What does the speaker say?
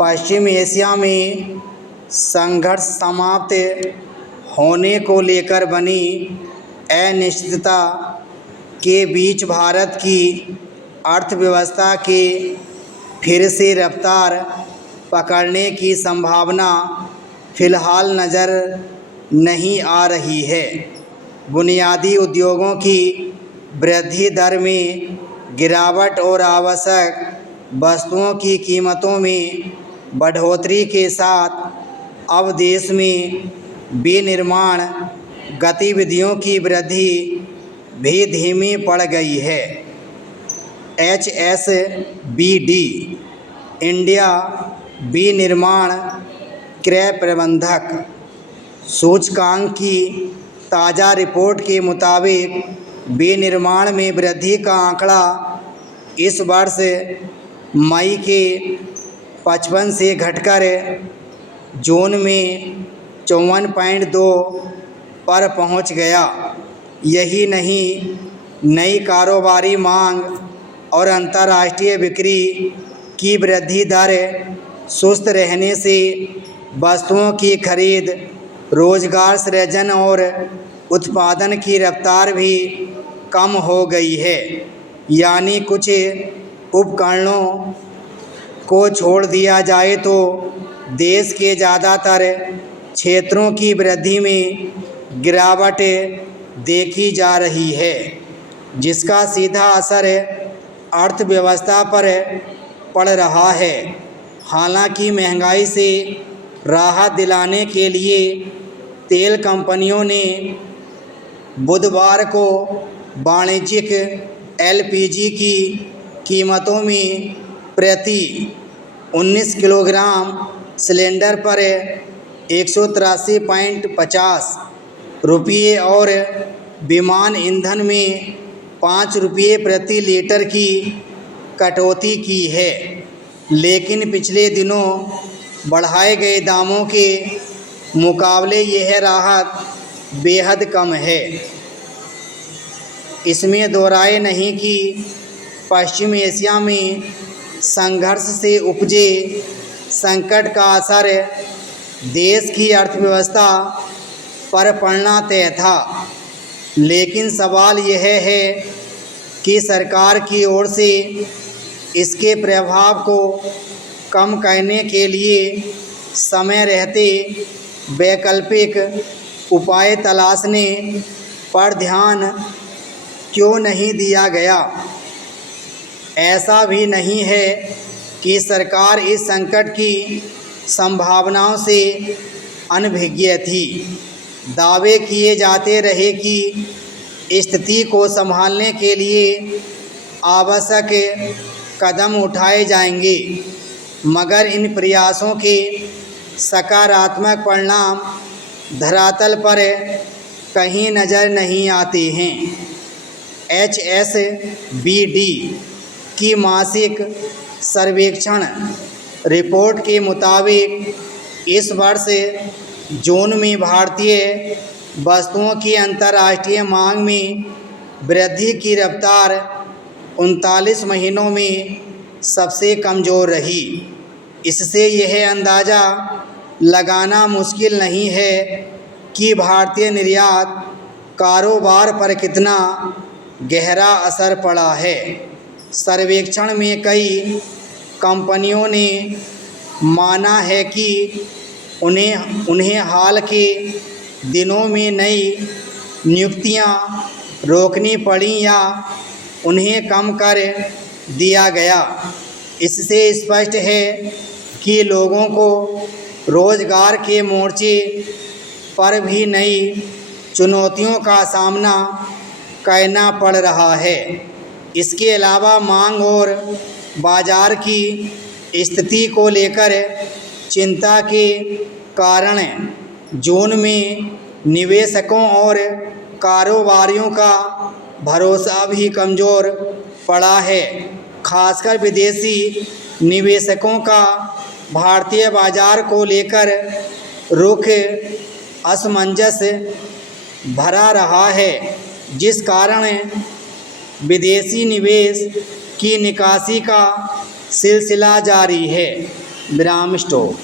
पश्चिम Asia में संघर्ष समाप्त होने को लेकर बनी अनिश्चितता के बीच भारत की अर्थव्यवस्था के फिर से रफ्तार पकड़ने की संभावना फ़िलहाल नज़र नहीं आ रही है। बुनियादी उद्योगों की वृद्धि दर में गिरावट और आवश्यक वस्तुओं की कीमतों में बढ़ोतरी के साथ अब देश में विनिर्माण गतिविधियों की वृद्धि भी धीमी पड़ गई है। HSBD इंडिया विनिर्माण क्रय प्रबंधक सूचकांक की ताज़ा रिपोर्ट के मुताबिक विनिर्माण में वृद्धि का आंकड़ा इस वर्ष मई के 55 से घटकर जून में 54.2 पर पहुंच गया। यही नहीं, नई कारोबारी मांग और अंतर्राष्ट्रीय बिक्री की वृद्धि दर सुस्त रहने से वस्तुओं की खरीद, रोजगार सृजन और उत्पादन की रफ्तार भी कम हो गई है। यानी कुछ उपकरणों को छोड़ दिया जाए तो देश के ज़्यादातर क्षेत्रों की वृद्धि में गिरावट देखी जा रही है, जिसका सीधा असर अर्थव्यवस्था पर पड़ रहा है। हालांकि महंगाई से राहत दिलाने के लिए तेल कंपनियों ने बुधवार को वाणिज्यिक LPG की कीमतों में प्रति 19 किलोग्राम सिलेंडर पर 183.50 रुपये और विमान ईंधन में 5 रुपये प्रति लीटर की कटौती की है। लेकिन पिछले दिनों बढ़ाए गए दामों के मुकाबले यह राहत बेहद कम है। इसमें दोहराए नहीं कि पश्चिम एशिया में संघर्ष से उपजे संकट का असर देश की अर्थव्यवस्था पर पड़ना तय था। लेकिन सवाल यह है कि सरकार की ओर से इसके प्रभाव को कम करने के लिए समय रहते वैकल्पिक उपाय तलाशने पर ध्यान क्यों नहीं दिया गया। ऐसा भी नहीं है कि सरकार इस संकट की संभावनाओं से अनभिज्ञ थी। दावे किए जाते रहे कि स्थिति को संभालने के लिए आवश्यक कदम उठाए जाएंगे, मगर इन प्रयासों के सकारात्मक परिणाम धरातल पर कहीं नज़र नहीं आते हैं। HSBD की मासिक सर्वेक्षण रिपोर्ट के मुताबिक इस वर्ष जून में भारतीय वस्तुओं की अंतर्राष्ट्रीय मांग में वृद्धि की रफ्तार 39 महीनों में सबसे कमज़ोर रही। इससे यह अंदाज़ा लगाना मुश्किल नहीं है कि भारतीय निर्यात कारोबार पर कितना गहरा असर पड़ा है। सर्वेक्षण में कई कंपनियों ने माना है कि उन्हें हाल के दिनों में नई नियुक्तियां रोकनी पड़ी या उन्हें कम कर दिया गया। इससे स्पष्ट है कि लोगों को रोज़गार के मोर्चे पर भी नई चुनौतियों का सामना करना पड़ रहा है। इसके अलावा मांग और बाज़ार की स्थिति को लेकर चिंता के कारण जून में निवेशकों और कारोबारियों का भरोसा भी कमज़ोर पड़ा है। खासकर विदेशी निवेशकों का भारतीय बाज़ार को लेकर रुख असमंजस भरा रहा है, जिस कारण विदेशी निवेश की निकासी का सिलसिला जारी है। विराम स्टॉप।